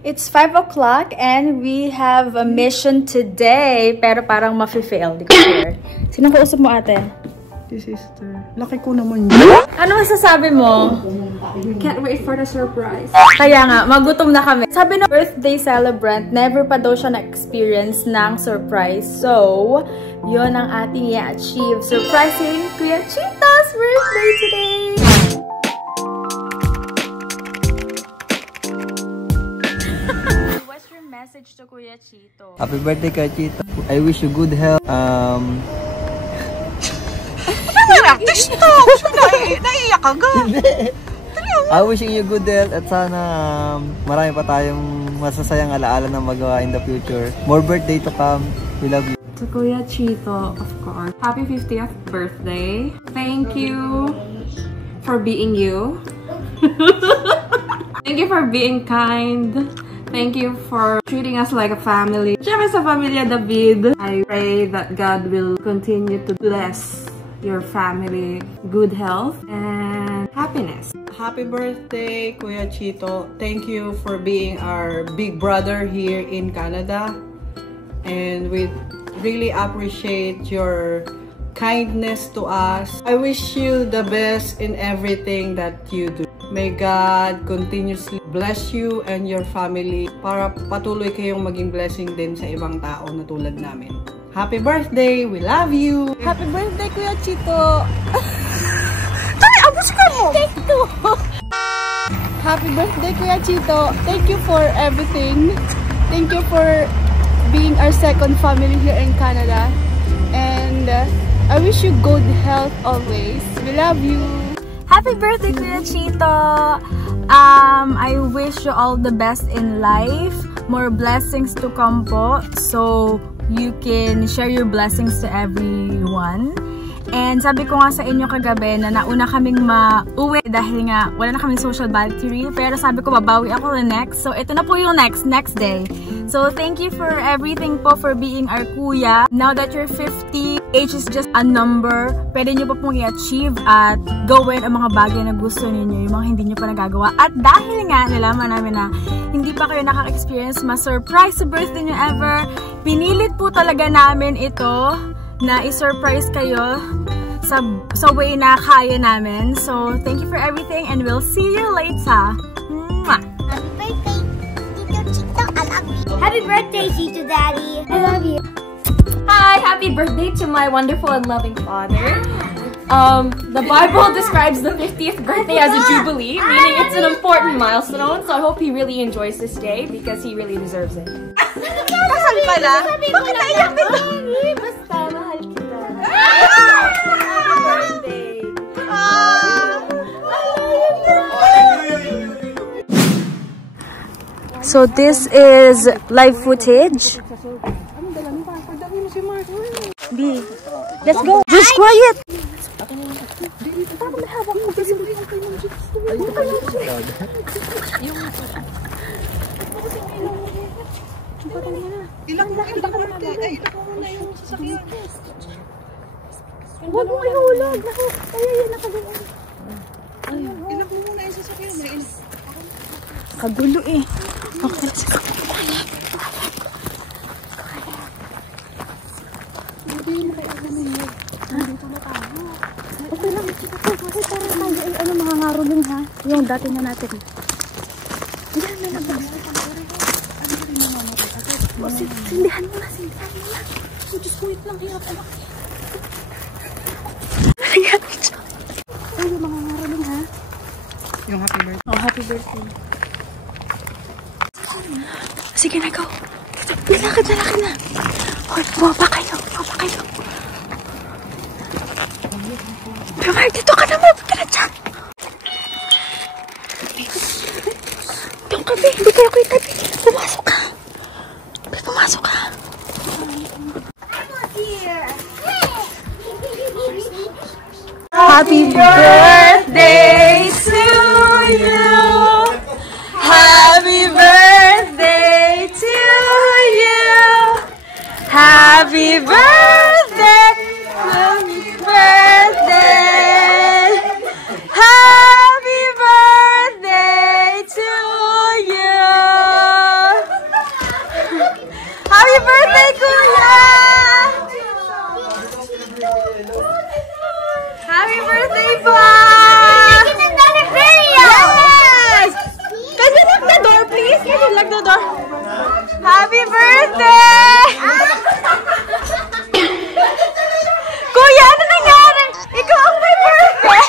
It's 5 o'clock and we have a mission today. Pero parang mafe-fail. Di ko sure. Sino kausap mo, ate? Si sister. Laki ko naman yun. Ano masasabi mo? Can't wait for the surprise. Kaya nga, magutom na kami. Sabi ng birthday celebrant, never pa daw siya na-experience ng surprise. So, yun ang ating i-achieve. Surprising Kuya Chito's birthday today! What's your message to Kuya Chito? Happy birthday, Kuya Chito. I wish you good health. Naiiyak agad. I wishing you good health at sana marami pa tayong masasayang alaala na magawa in the future. More birthday to come. We love you. To Kuya Chito, of course. Happy 50th birthday. Thank you for being you. Thank you for being kind. Thank you for treating us like a family. Siyempre sa Pamilya David, I pray that God will continue to bless your family, good health, and happiness. Happy birthday, Kuya Chito. Thank you for being our big brother here in Canada. And we really appreciate your kindness to us. I wish you the best in everything that you do. May God continuously bless you and your family para patuloy kayong maging blessing din sa ibang tao na tulad namin. Happy birthday! We love you! Happy birthday, Kuya Chito! Dali, abos ka mo! Thank you! Happy birthday, Kuya Chito! Thank you for everything. Thank you for being our second family here in Canada. And I wish you good health always. We love you! Happy birthday, Kuya Chito! I wish you all the best in life. More blessings to come po. So, you can share your blessings to everyone. And sabi ko nga sa inyo kagabi na nauna kaming mauwi dahil nga wala na kaming social battery. Pero sabi ko babawi ako the next. So ito na po yung next day. So thank you for everything po for being our kuya. Now that you're 50, age is just a number. Pwede nyo pa pong i-achieve at gawin ang mga bagay na gusto ninyo. Yung mga hindi nyo pa nagagawa. At dahil nga nalaman namin na hindi pa kayo nakaka-experience ma-surprise sa birthday nyo ever, pinilit po talaga namin ito na i-surprise kayo sa way na kaya namin. So, thank you for everything and we'll see you later. Mwah! Happy birthday, Tito Chito. I love you. Happy birthday, Tito Daddy. I love you. Hi! Happy birthday to my wonderful and loving father. The Bible describes the 50th birthday as a jubilee, meaning it's an important milestone. So I hope he really enjoys this day because he really deserves it. Kasal pala? Bakit naiyak dito? Basta, mahal kita. So this is live footage. B, let's go. Just quiet. Ilang mo na yung sasakyan. Huwag mong ihulog. Ay, nakagawa. Ilang mo muna yung sasakyan. Kagulo eh. Okay, let's go. Okay lang. Okay, para tayo ay ano mga ngarulong ha. Yung dati na natin. Yan na lang. Sindihan mo na. So, just wait lang. Hirap ano. Ayan. Ay, yung mga ngarulong ha. Yung happy birthday. Oh, happy birthday. Sige na, go. Lakad na. Hoy, bumaba kayo. Pero dito ka naman. Tara dyan. Doon kami. Hindi kayo tabi. Pumasok ka. Happy birthday to you. Happy birthday to you. Happy birthday. Happy birthday. Happy birthday to you. nagdo-door. Happy birthday! Kuya, ano nangyari? Ikaw ang may birthday!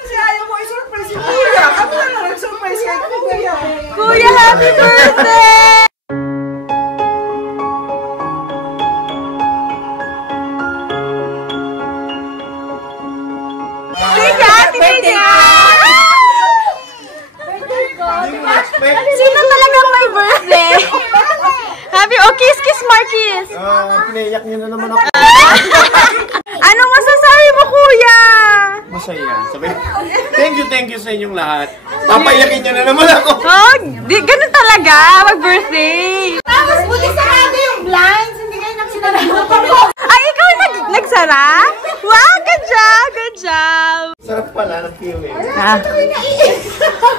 Kasi ayaw mo i-surprise si Kuya. Ako na lang nag-surprise kay Kuya. Kuya, happy birthday! Sige, Ate Minya! Sino talagang may birthday? Happy, oh, kiss, Marquis! Pinayak niyo na naman ako. Anong masasabi mo, Kuya? Masaya. Sabi, thank you sa inyong lahat. Papayakin niyo na naman ako. Oh, ganun talaga, mag-birthday. Tapos buti sarado yung blinds. Hindi kayo nagsinara. Ay, ikaw nagsara? Wow, good job! Sarap pala ng feeling. Ah.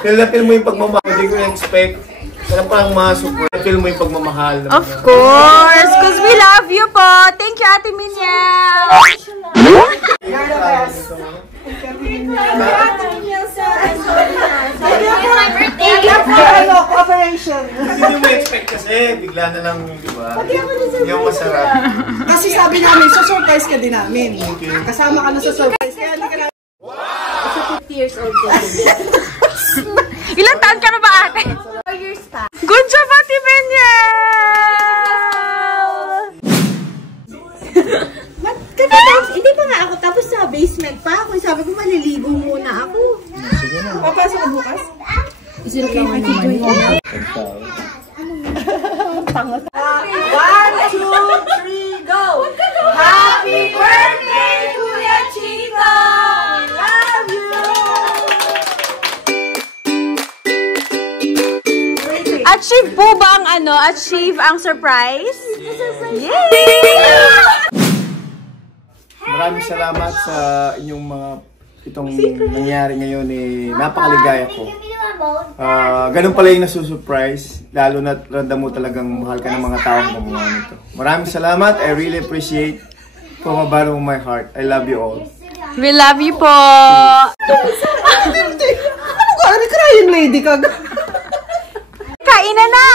Feel mo yung pagmamahal. Hindi ko na-expect. Sarap palang ma-support. Feel mo yung pagmamahal. Of course, because we love you po. Thank you, Ate Minya. Operation. Hindi mo expect kasi. Bigla na lang, di ba? Yung masarap. Kasi sabi namin, surprise ka din namin. Kasama ka na sa surprise. Kaya hindi ka na... Ilang taon ka na ba, ate? 4 years pa. Good job, Ate Minya! Hindi pa nga ako tapos sa basement pa ako. Sabi ko maliligo muna ako. Papasok ka bukas? One, two, three, go! Happy birthday, Kuya Chito! We love you! Achieve po ba ang achieve ang surprise? Yay! Maraming salamat sa inyong mga itong nangyari ngayon. Napakaligaya ko. Ganun pala yung nasusurprise. Lalo na randa mo talagang mahal ka ng mga taong gumawa nito. Maraming salamat. I really appreciate from the bottom of my heart. I love you all. We love you po! Ano ka? Ano crying lady ka? Kain na!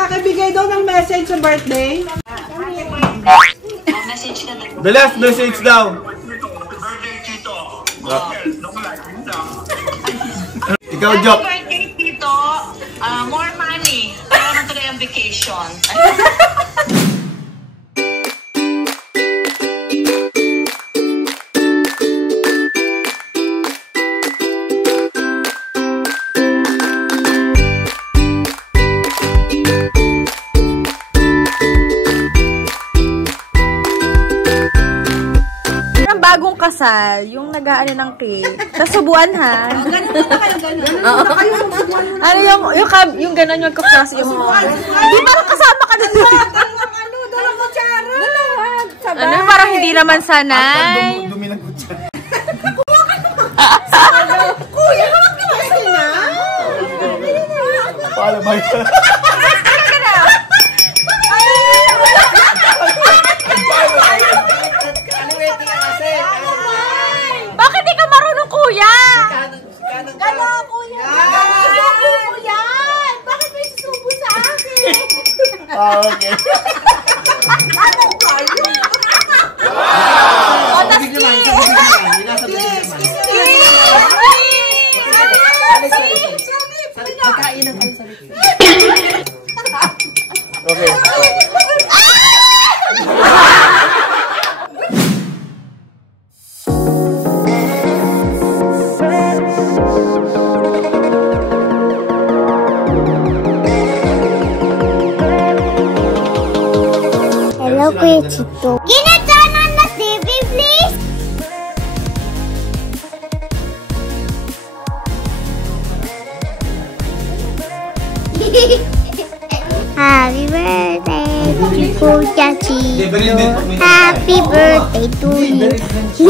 Pakibigay daw ng message sa birthday. The last message daw. Ikaw, Joke. Birthday, Tito. More money. Kaya na tuloy ang vacation. Bagong kasal, yung nag-aano ng cake. Tapos subuan, ha? Ganun na kayo, Ano yung gano'n yung kakross yung mga... Di ba kasama ka dun sa... Dalang kutsara. Ano, parang hindi naman sanay. Dumi ng kutsara. Kuya, hawak na ba sila? Paano ba yun? Bakit di ka marunong, kuya? Gano'n, kuya. Susubo yan. Bakit may susubo sa akin? Okay. Ano kayo? Okay. Hello, Kuya Chito. Can you turn on the TV, please? Happy birthday, Kuya Chito. Happy birthday to you. I can see.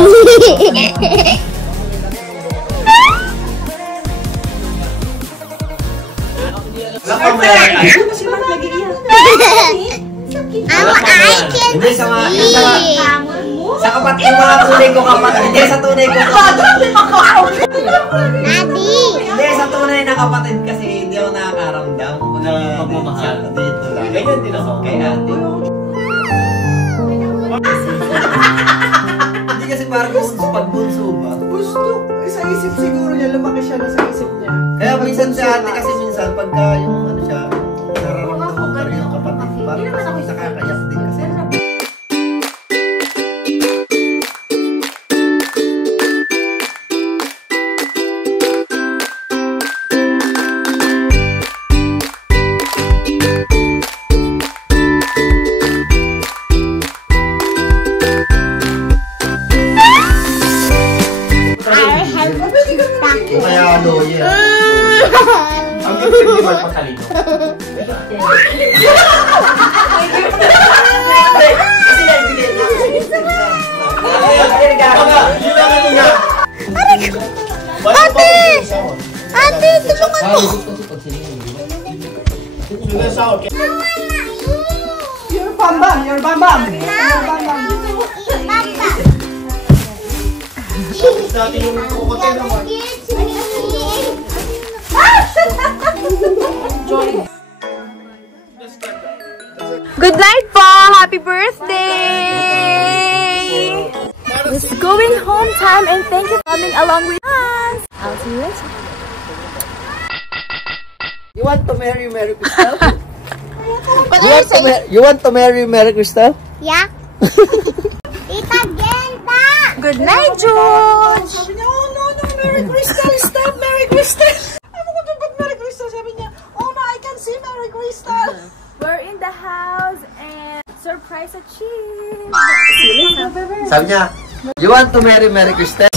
Sa kapatid yung mga tunay ko kapatid. Hindi sa tunay ko kapatid. Daddy. Hindi sa tunay na kapatid kasi hindi ako nakakaramdam. Pagmamahal dito lang. Ganyan din ako kay ate. Hindi kasi parang pagbunso ba? Gusto. Sa isip siguro niya, lumaki siya na sa isip niya. Kaya minsan si ate kasi minsan pagka yung ano siya, nararamdaman ko rin yung kapatid. Parang kasi nakakayak din kasi. Kaya lawyer. Ang festival pa talino. Kasi naibigay na. Ate! Ate, tulungan mo! Your bambam, your bambam. Dati yung kukote naman. Good night po! Happy birthday! It's going home time and thank you for coming along with us. I'll see you later. You want to marry Mary Crystal? You want to marry Mary Crystal? Yeah. Tita Genta! Good night, George! Sabi niya, oh no, Mary Crystal, stop, Mary Crystal. Ano ko dapat Mary Crystal? Sabi niya, oh no, I can see Mary Crystal. We're in the house and surprise achieved! Sabi niya, you want to marry Mary Crystal?